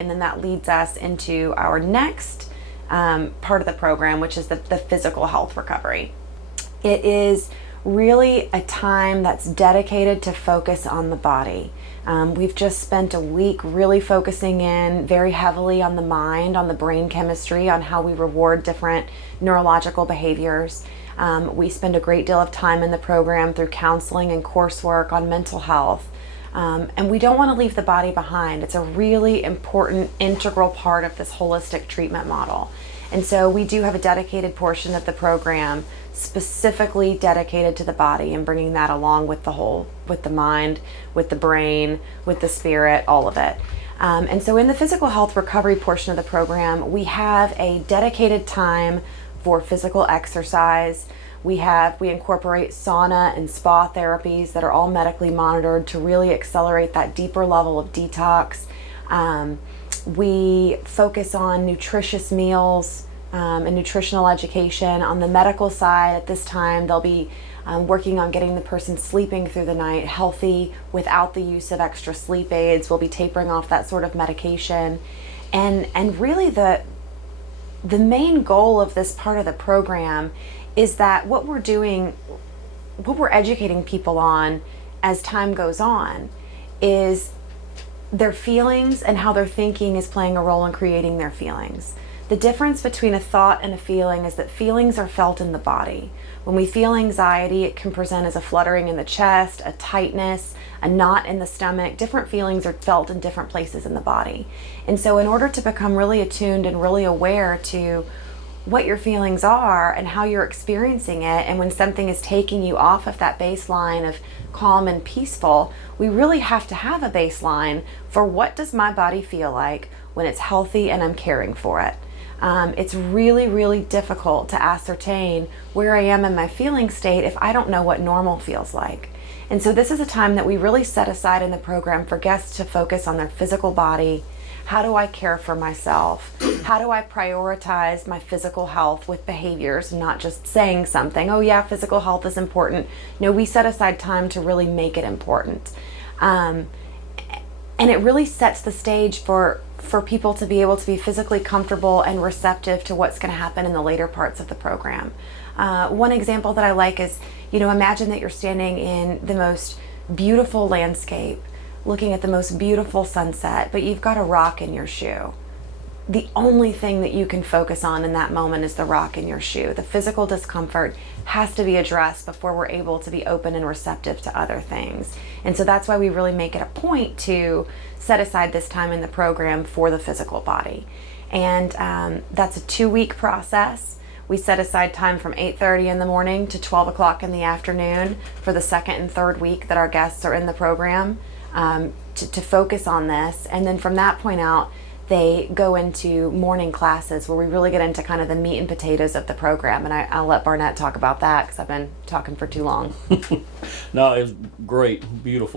And then that leads us into our next part of the program, which is the physical health recovery. It is really a time that's dedicated to focus on the body. We've just spent a week really focusing in very heavily on the mind, on the brain chemistry, on how we reward different neurological behaviors. We spend a great deal of time in the program through counseling and coursework on mental health. And we don't want to leave the body behind. It's a really important, integral part of this holistic treatment model. And so we do have a dedicated portion of the program specifically dedicated to the body and bringing that along with the whole, with the mind, with the brain, with the spirit, all of it. And so in the physical health recovery portion of the program, we have a dedicated time for physical exercise. We incorporate sauna and spa therapies that are all medically monitored to really accelerate that deeper level of detox. We focus on nutritious meals and nutritional education. On the medical side, at this time, they'll be working on getting the person sleeping through the night healthy without the use of extra sleep aids. We'll be tapering off that sort of medication. And really the main goal of this part of the program is that what we're educating people on as time goes on is their feelings and how their thinking is playing a role in creating their feelings. The difference between a thought and a feeling is that feelings are felt in the body. When we feel anxiety, it can present as a fluttering in the chest, a tightness, a knot in the stomach. Different feelings are felt in different places in the body. And so in order to become really attuned and really aware to what your feelings are and how you're experiencing it, and when something is taking you off of that baseline of calm and peaceful, we really have to have a baseline for what does my body feel like when it's healthy and I'm caring for it. It's really, really difficult to ascertain where I am in my feeling state if I don't know what normal feels like. And so this is a time that we really set aside in the program for guests to focus on their physical body. How do I care for myself? How do I prioritize my physical health with behaviors, not just saying something, oh yeah, physical health is important. No, we set aside time to really make it important. And it really sets the stage for people to be able to be physically comfortable and receptive to what's going to happen in the later parts of the program. One example that I like is, imagine that you're standing in the most beautiful landscape, looking at the most beautiful sunset, but you've got a rock in your shoe. The only thing that you can focus on in that moment is the rock in your shoe. The physical discomfort has to be addressed before we're able to be open and receptive to other things. And so that's why we really make it a point to set aside this time in the program for the physical body. And that's a 2-week process. We set aside time from 8:30 in the morning to 12 o'clock in the afternoon for the second and third week that our guests are in the program to focus on this. And then from that point out, they go into morning classes where we really get into kind of the meat and potatoes of the program. And I'll let Barnett talk about that because I've been talking for too long. No, it was great, beautiful.